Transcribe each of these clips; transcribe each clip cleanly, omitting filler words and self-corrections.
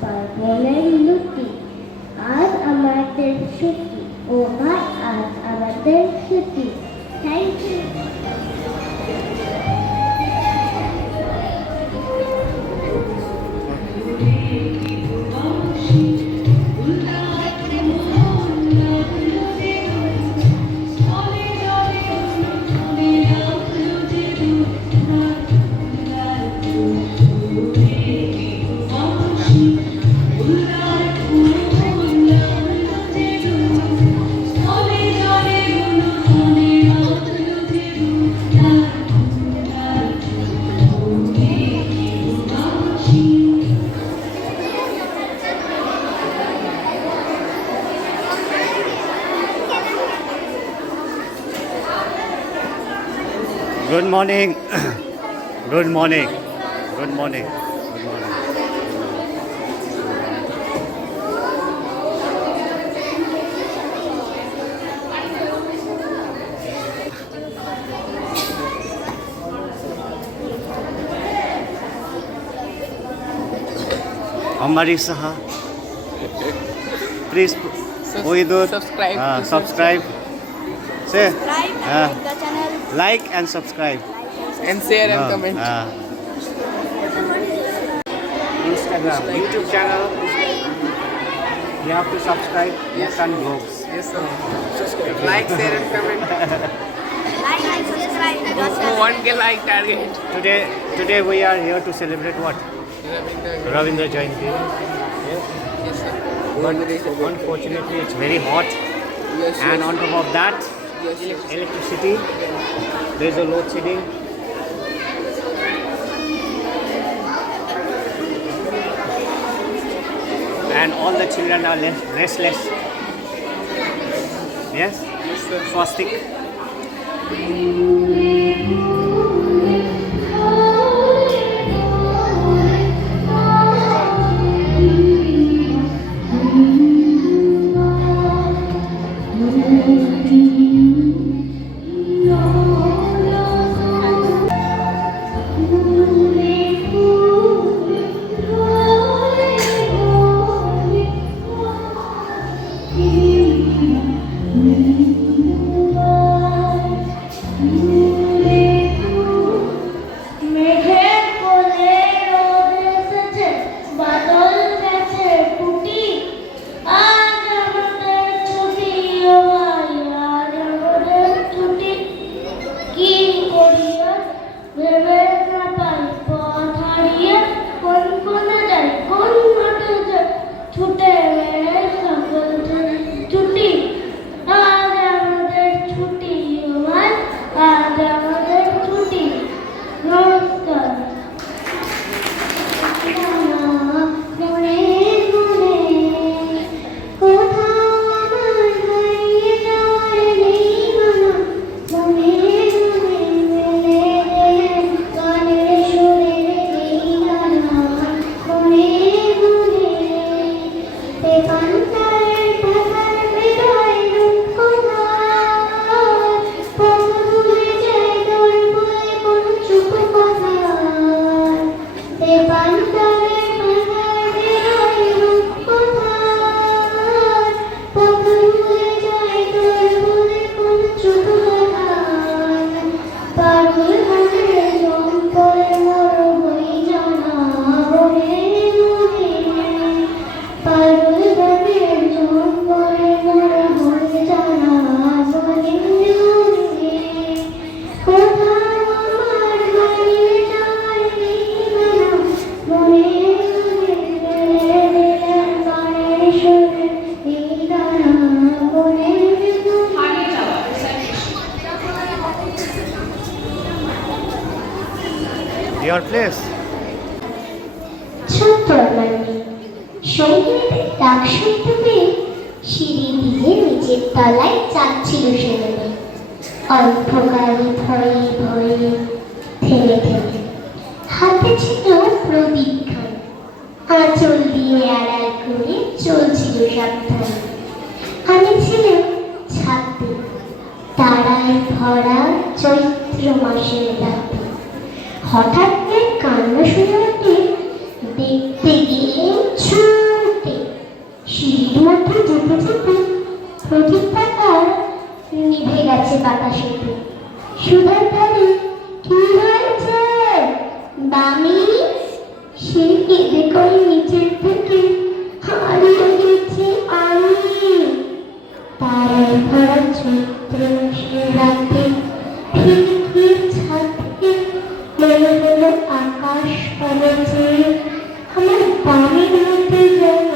পার্বণের লুটি। আজ আমাদের ছুটি, ও ভাই আজ আমাদের ছুটি। Thank you. Good morning. Good morning. Good morning. Good morning. Amari Saha. Please, Subscribe. subscribe. Say, Subscribe and like the channel. like and subscribe. And share and comment. Instagram, YouTube channel. You have to subscribe. Yes. And vlogs. Yes, sir. Like, share and comment. Like and subscribe to the channel. 1K like target. Today we are here to celebrate what? Ravindra Jayanti. Yes. Yes, sir. But unfortunately, it's very hot. Yes, And on top of that, yes, electricity. There's a load shedding. And all the children are restless. Yes? Yes, sir. Swastik. মেঘের কোলে রোদ এসেছে, বাদল গেছে টুটি। আজ আমাদের ছুটি, ও ভাই আজ আমাদের ছুটি। কি করিয়া ভেবে না পাই, পথ হারিয়ে কোন কোনে যাই, কোন মাঠে যাই, ছুটে বেড়াই সকল ছুটি। আজ আমাদের ছুটি, ও ভাই আজ আমাদের ছুটি। নমস্কার। মনে মনে কোথাও আমার হারিয়ে যাওয়ার নেই মানা, মনে মনে মেলে গেলেন গানের সুরের এই গানা। মনে মনে দেবান্তরের পাতার হৃদয় কোথায়, পথ ভুলে যায় তোর বলে কোন চুপ কথা। দেবান্তরের পাতার হৃদয় কোথায়, পথ ভুলে যায় তোর বলে কোন চুপ কথা। পাগল মনে জম করে মর হই জানা, মনে মনে পাগল মনে জম করে মর হই জানা। মনে মনে কোথাও আমার হারিয়ে যাওয়ার নেই মানা, মনে মনে মেলে দিলেন গানের সুরে এই গানা। মনে Your place. ছোট্ট আমার মেয়ে সঙ্গীতের ডাক শুনতে পেয়ে সিঁড়ি দিয়ে নিচের তলায় যাচ্ছিল সে নেমে। অন্ধকারে ভয়ে ভয়ে থেমে থেমে হাতে ছিল প্রদীপখান, আঁচল দিয়ে আড়াল করে চলছিল সাবধানে। আমি ছিলাম ছাদে, তারায় ভরা চৈত্র মাসের রাতে। হঠাৎ কান্না শুনে দেখতে গিয়ে গেছে বাতাসে সুধার ধারে কি হয়েছে দামি সে কেঁদে কই নিচের থেকে হারিয়ে গেছে আমি তারায় ভরা চৈত্র সে রাতে খিড়কির ছাদে মনে হলো আকাশ পানে চেয়ে আমার বাড়ির মধ্যে যেন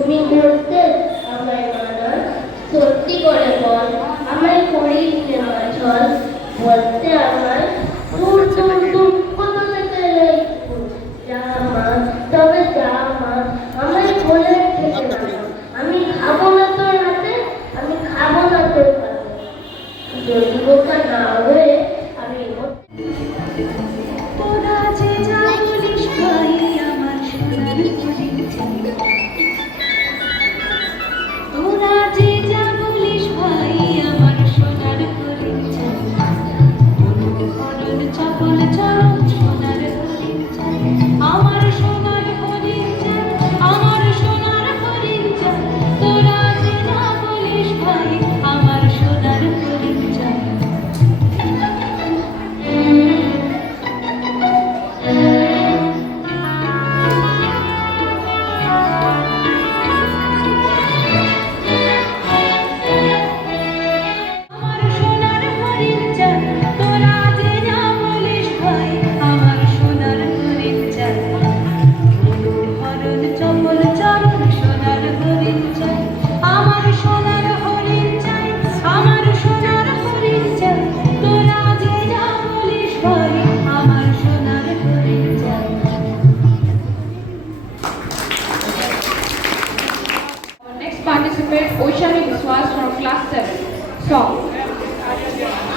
তুমি বলতে আমায় মানা সত্যি করে বল আমায় করিস না চল বলতে আমায় দূর দূর দূর কোথা থেকে যা মা তবে যা মা আমায় বলে থেকে না আমি খাবো না তোর হাতে আমি খাবো না তোর হাতে যদি বোকা না হয়ে আমি তোরা যে যা বলিস ভাই আমার সোনার তোরা যে যা বলিস ভাই আমার সোনার হরিণ চাই হরণ চপল চরণ সোনার হরিণ চাই আমার সোনার হরিণ চাই আমার সোনার হরিণ চাই তোরা যে যা বলিস ভাই আমার সোনার হরিণ চাই Next participant Oshami Biswas from class 7. Song.